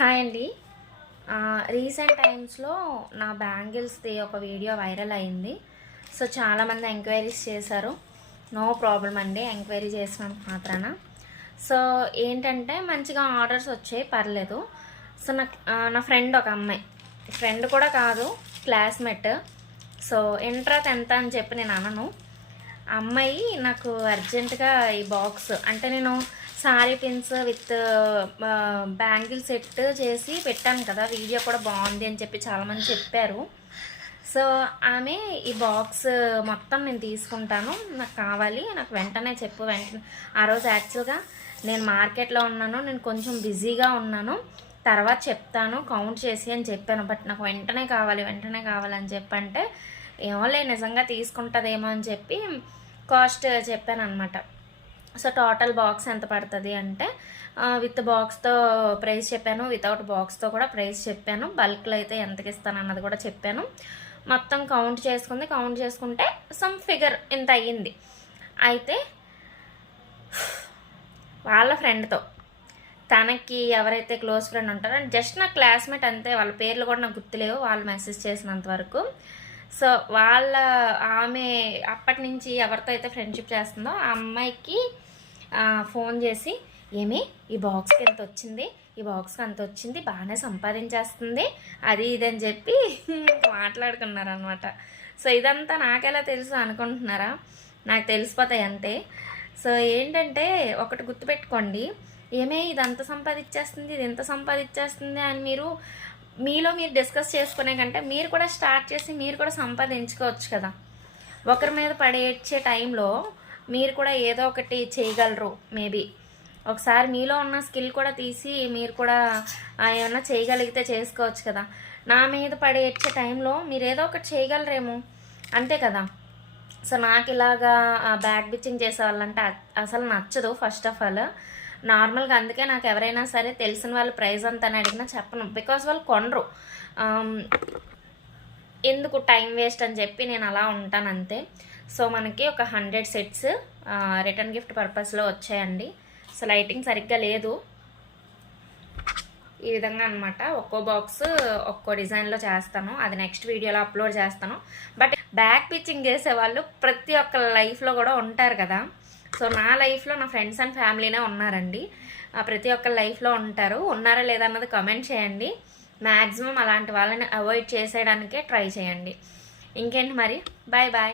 Hi అండి. Recent టైమ్స్లో నా బ్యాంగిల్స్ది ఒక వీడియో వైరల్ అయింది. సో చాలామంది ఎంక్వైరీస్ చేశారు. నో ప్రాబ్లం అండి, ఎంక్వైరీ చేసినంత మాత్రాన. సో ఏంటంటే మంచిగా ఆర్డర్స్ వచ్చాయి, పర్లేదు. సో నా ఫ్రెండ్ ఒక అమ్మాయి, ఫ్రెండ్ కూడా కాదు, క్లాస్మేట్. సో ఇంటర్ 10th అని చెప్పి నేను అనను. అమ్మాయి నాకు అర్జెంటుగా ఈ బాక్స్ అంటే నేను sorry pins with bangle set చేసి పెట్టాను కదా, వీడియో కూడా బాగుంది అని చెప్పి చాలామంది చెప్పారు. సో ఆమె ఈ బాక్స్ మొత్తం నేను తీసుకుంటాను, నాకు కావాలి, నాకు వెంటనే చెప్పు. వెంటనే ఆ రోజు యాక్చువల్గా నేను మార్కెట్లో ఉన్నాను, నేను కొంచెం బిజీగా ఉన్నాను, తర్వాత చెప్తాను కౌంట్ చేసి అని చెప్పాను. బట్ నాకు వెంటనే కావాలని చెప్పంటే ఏమోలే నిజంగా తీసుకుంటుందేమో అని చెప్పి కాస్ట్ చెప్పాను అనమాట. సో టోటల్ బాక్స్ ఎంత పడుతుంది అంటే విత్ బాక్స్తో ప్రైస్ చెప్పాను, వితౌట్ బాక్స్తో కూడా ప్రైస్ చెప్పాను, బల్క్లో అయితే ఎంతకి ఇస్తాను అన్నది కూడా చెప్పాను. మొత్తం కౌంట్ చేసుకుంటే సమ్ ఫిగర్ ఇంత అయ్యింది. అయితే వాళ్ళ ఫ్రెండ్తో, తనకి ఎవరైతే క్లోజ్ ఫ్రెండ్ ఉంటారో జస్ట్ నా క్లాస్మేట్ అంతే, వాళ్ళ పేర్లు కూడా నాకు గుర్తులేవు వాళ్ళు మెసేజ్ చేసినంత వరకు. సో ఆమె అప్పటి నుంచి ఎవరితో అయితే ఫ్రెండ్షిప్ చేస్తుందో ఆ అమ్మాయికి ఫోన్ చేసి, ఏమి ఈ బాక్స్కి ఎంత వచ్చింది, ఈ బాక్స్కి అంత వచ్చింది, బాగానే సంపాదించేస్తుంది, అది ఇది అని చెప్పి మాట్లాడుకున్నారనమాట. సో ఇదంతా నాకెలా తెలుసు అనుకుంటున్నారా? నాకు తెలిసిపోతాయి అంతే. సో ఏంటంటే ఒకటి గుర్తుపెట్టుకోండి, ఇది ఎంత సంపాదించేస్తుంది, ఇది ఎంత సంపాదించేస్తుంది అని మీలో మీరు డిస్కస్ చేసుకునే కంటే మీరు కూడా స్టార్ట్ చేసి మీరు కూడా సంపాదించుకోవచ్చు కదా. ఒకరి మీద పడేచ్చే టైంలో మీరు కూడా ఏదో ఒకటి చేయగలరు. మేబీ ఒకసారి మీలో ఉన్న స్కిల్ కూడా తీసి మీరు కూడా ఏమన్నా చేయగలిగితే చేసుకోవచ్చు కదా. నా మీద పడేచ్చే టైంలో మీరు ఏదో ఒకటి చేయగలరేమో, అంతే కదా. సో నాకు ఇలాగా బ్యాక్ బిచ్చింగ్ చేసే వాళ్ళంటే అసలు నచ్చదు. ఫస్ట్ ఆఫ్ ఆల్ నార్మల్గా అందుకే నాకు ఎవరైనా సరే తెలిసిన వాళ్ళు ప్రైస్ అంత అని అడిగినా చెప్పను, బికాజ్ వాళ్ళు కొనరు, ఎందుకు టైం వేస్ట్ అని చెప్పి నేను అలా ఉంటాను అంతే. సో మనకి ఒక 100 సెట్స్ రిటర్న్ గిఫ్ట్ పర్పస్లో వచ్చాయండి. సో లైటింగ్ సరిగ్గా లేదు, ఈ విధంగా అనమాట. ఒక్కో బాక్స్ ఒక్కో డిజైన్లో చేస్తాను, అది నెక్స్ట్ వీడియోలో అప్లోడ్ చేస్తాను. బట్ బ్యాక్ పిచ్చింగ్ చేసే వాళ్ళు ప్రతి ఒక్క లైఫ్లో కూడా ఉంటారు కదా. సో నా లైఫ్లో నా ఫ్రెండ్స్ అండ్ ఫ్యామిలీనే ఉన్నారండి, ప్రతి ఒక్క లైఫ్లో ఉన్నారా లేదా అన్నది కమెంట్ చేయండి. మ్యాక్సిమం అలాంటి వాళ్ళని అవాయిడ్ చేసేయడానికే ట్రై చేయండి. ఇంకేంటి మరి, బాయ్ బాయ్.